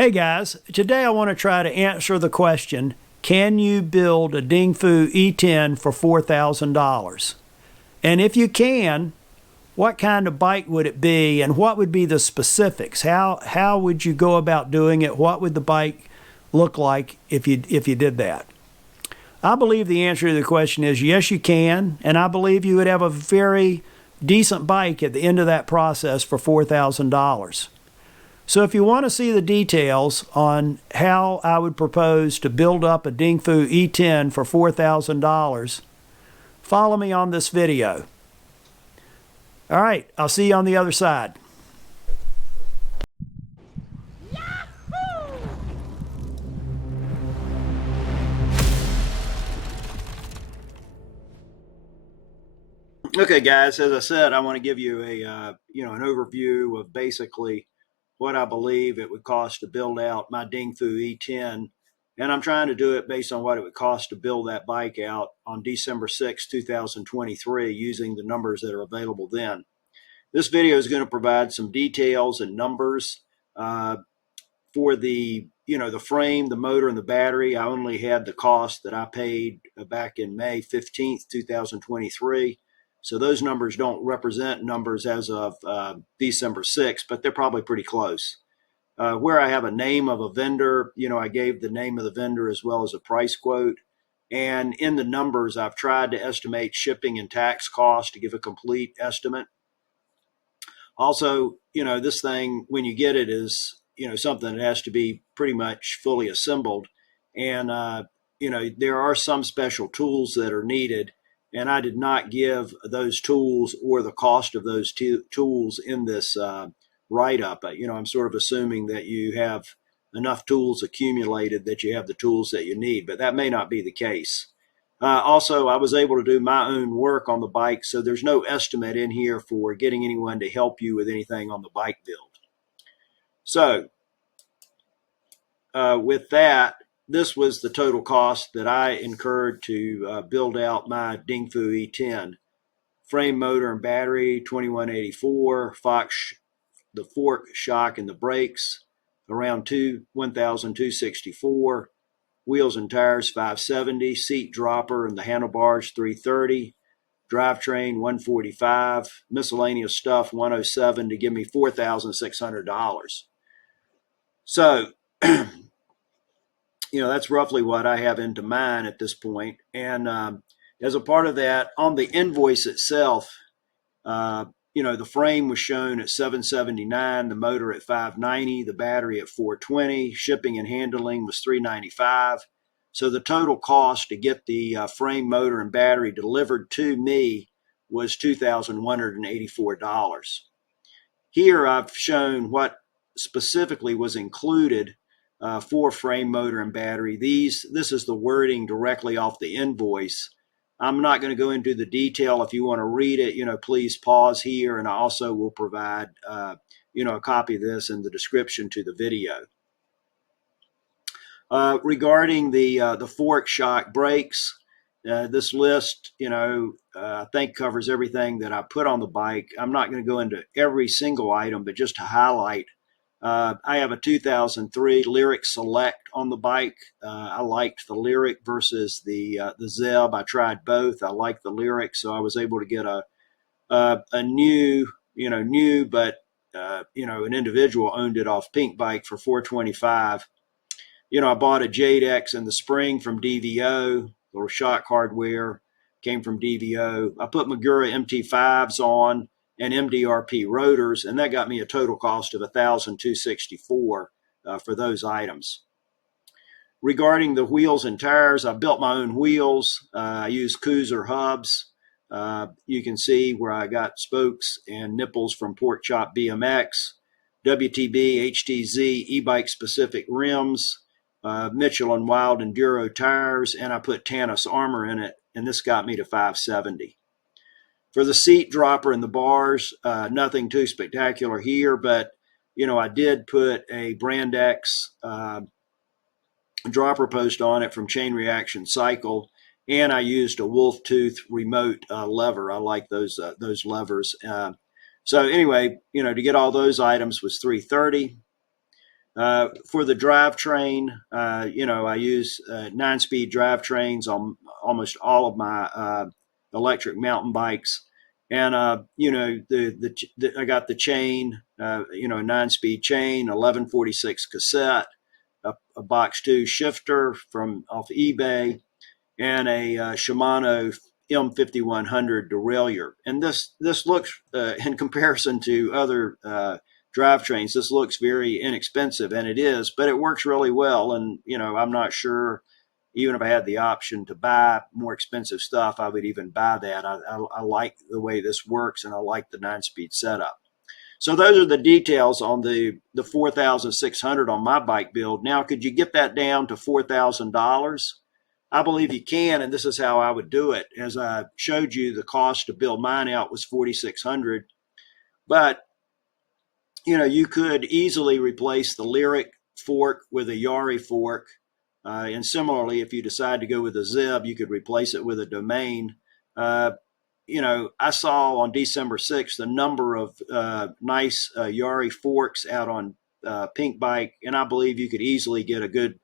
Hey guys, today I want to try to answer the question, can you build a Dengfu e10 for $4,000? And if you can, what kind of bike would it be and what would be the specifics? How would you go about doing it? What would the bike look like if you did that? I believe the answer to the question is yes, you can, and I believe you would have a very decent bike at the end of that process for $4,000. So if you want to see the details on how I would propose to build up a Dengfu e10 for $4,000, follow me on this video. All right, I'll see you on the other side. Okay, guys, as I said, I want to give you a an overview of basically what I believe it would cost to build out my Dengfu e10. And I'm trying to do it based on what it would cost to build that bike out on December 6, 2023, using the numbers that are available then. This video is going to provide some details and numbers for the frame, the motor, and the battery. I only had the cost that I paid back in May 15th, 2023. So those numbers don't represent numbers as of December 6th, but they're probably pretty close. Where I have a name of a vendor, I gave the name of the vendor as well as a price quote. And in the numbers, I've tried to estimate shipping and tax costs to give a complete estimate. Also, this thing, when you get it, is, something that has to be pretty much fully assembled. And, there are some special tools that are needed. And I did not give those tools or the cost of those tools in this write-up. I'm sort of assuming that you have enough tools accumulated that you have the tools that you need, but that may not be the case. Also, I was able to do my own work on the bike, so there's no estimate in here for getting anyone to help you with anything on the bike build. So with that, this was the total cost that I incurred to build out my Dengfu e10. Frame, motor, and battery, $2,184. The fork, shock, and the brakes, around $1,264. Wheels and tires, $570. Seat dropper and the handlebars, $330. Drivetrain, $145. Miscellaneous stuff, $107, to give me $4,600. So, that's roughly what I have into mine at this point. And as a part of that, on the invoice itself, the frame was shown at $779, the motor at $590, the battery at $420, shipping and handling was $395. So the total cost to get the frame, motor, and battery delivered to me was $2,184. Here I've shown what specifically was included for frame, motor, and battery. This is the wording directly off the invoice. I'm not going to go into the detail. If you want to read it, please pause here, and I also will provide a copy of this in the description to the video. Regarding the fork, shock, brakes, this list, I think covers everything that I put on the bike. I'm not going to go into every single item, but just to highlight, I have a 2003 Lyric Select on the bike. I liked the Lyric versus the Zeb. I tried both. I liked the Lyric, so I was able to get a new, but an individual owned it off Pink Bike for $425. I bought a Jadex and the spring from DVO, little shock hardware came from DVO. I put Magura MT5s on and MDRP rotors, and that got me a total cost of $1,264 for those items. Regarding the wheels and tires, I built my own wheels. I used Cruiser hubs. You can see where I got spokes and nipples from Pork Chop BMX, WTB, HTZ, e-bike specific rims, Mitchell and Wild Enduro tires, and I put Tannis armor in it, and this got me to $570. For the seat dropper and the bars, nothing too spectacular here, but I did put a Brand X dropper post on it from Chain Reaction Cycle, and I used a wolf tooth remote lever. I like those levers. So anyway, to get all those items was $330. For the drivetrain, I use 9-speed drivetrains on almost all of my electric mountain bikes. And I got the chain, 9-speed chain, 1146 cassette, a box 2 shifter from off eBay, and a Shimano M5100 derailleur. And this looks, in comparison to other drivetrains, this looks very inexpensive, and it is, but it works really well. And I'm not sure, even if I had the option to buy more expensive stuff, I would even buy that. I like the way this works, and I like the 9-speed setup. So those are the details on the 4,600 on my bike build. Now, could you get that down to $4,000? I believe you can, and this is how I would do it. As I showed you, the cost to build mine out was $4,600, but you could easily replace the Lyric fork with a Yari fork, and similarly, if you decide to go with a Zeb, you could replace it with a Domain. I saw on December 6th a number of nice Yari forks out on Pink Bike, and I believe you could easily get a good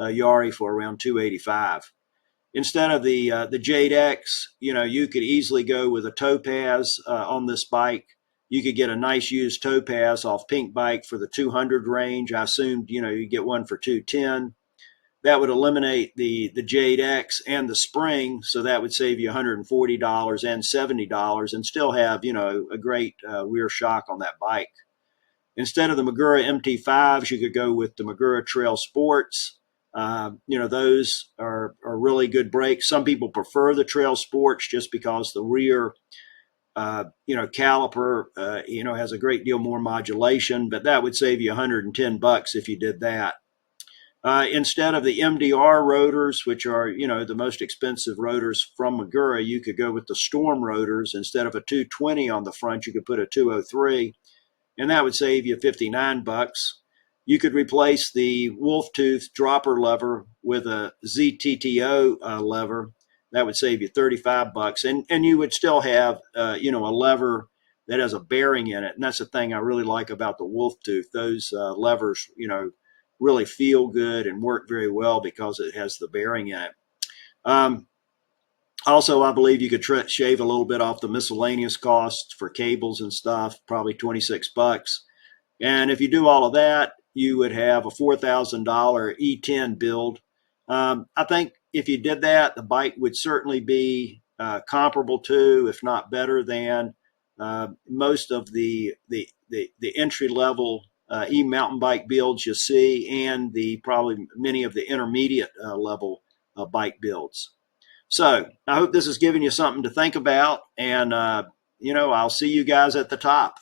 Yari for around $285. Instead of the Jade X, you could easily go with a Topaz on this bike. You could get a nice used Topaz off Pink Bike for the 200 range. I assumed you get one for 210. That would eliminate the Jade X and the spring, so that would save you $140 and $70, and still have a great rear shock on that bike. Instead of the Magura MT5s, you could go with the Magura Trail Sports. Those are really good brakes. Some people prefer the Trail Sports just because the rear caliper has a great deal more modulation, but that would save you $110 if you did that. Instead of the MDR rotors, which are the most expensive rotors from Magura, you could go with the Storm rotors. Instead of a 220 on the front, you could put a 203, and that would save you $59. You could replace the Wolf Tooth dropper lever with a ZTTO lever. That would save you $35, and you would still have a lever that has a bearing in it. And that's the thing I really like about the Wolf Tooth. Those levers, really feel good and work very well because it has the bearing in it. Also, I believe you could shave a little bit off the miscellaneous costs for cables and stuff, probably $26. And if you do all of that, you would have a $4,000 E10 build. I think if you did that, the bike would certainly be comparable to, if not better than, most of the entry level e-mountain bike builds you see, and probably many of the intermediate level bike builds. So I hope this has given you something to think about, and I'll see you guys at the top.